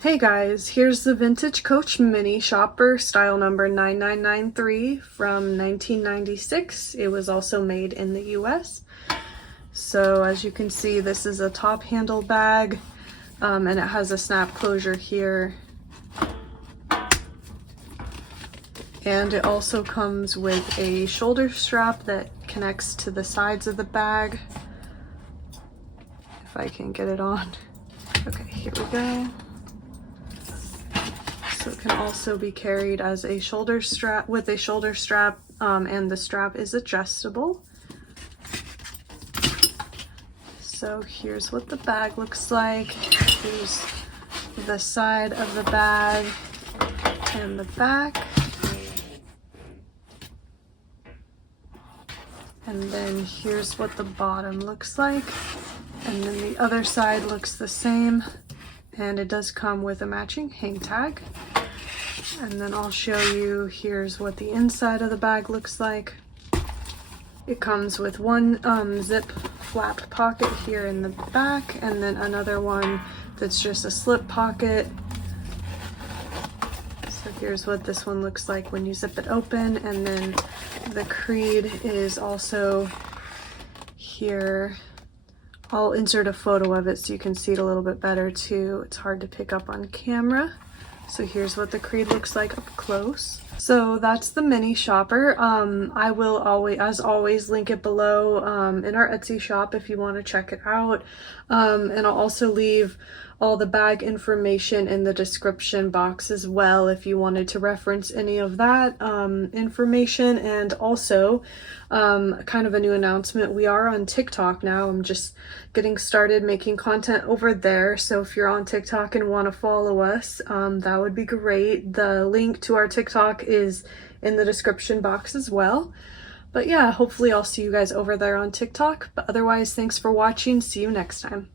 Hey guys, here's the Vintage Coach Mini Shopper style number 9993 from 1996. It was also made in the US. So as you can see, this is a top handle bag and it has a snap closure here. And it also comes with a shoulder strap that connects to the sides of the bag. If I can get it on. Okay, here we go. So it can also be carried as a shoulder strap and the strap is adjustable. So here's what the bag looks like. Here's the side of the bag and the back. And then here's what the bottom looks like. And then the other side looks the same. And it does come with a matching hang tag. And then I'll show you, here's what the inside of the bag looks like. It comes with one zip flap pocket here in the back, and then another one that's just a slip pocket. So here's what this one looks like when you zip it open, and then the creed is also here. I'll insert a photo of it so you can see it a little bit better too. It's hard to pick up on camera. So here's what the creed looks like up close. So that's the mini shopper. I will as always link it below in our Etsy shop if you want to check it out. And I'll also leave all the bag information in the description box as well if you wanted to reference any of that information. And also kind of a new announcement, we are on TikTok now. I'm just getting started making content over there, so if you're on TikTok and want to follow us, that would be great. The link to our TikTok is in the description box as well. But yeah, hopefully I'll see you guys over there on TikTok. But otherwise, thanks for watching. See you next time.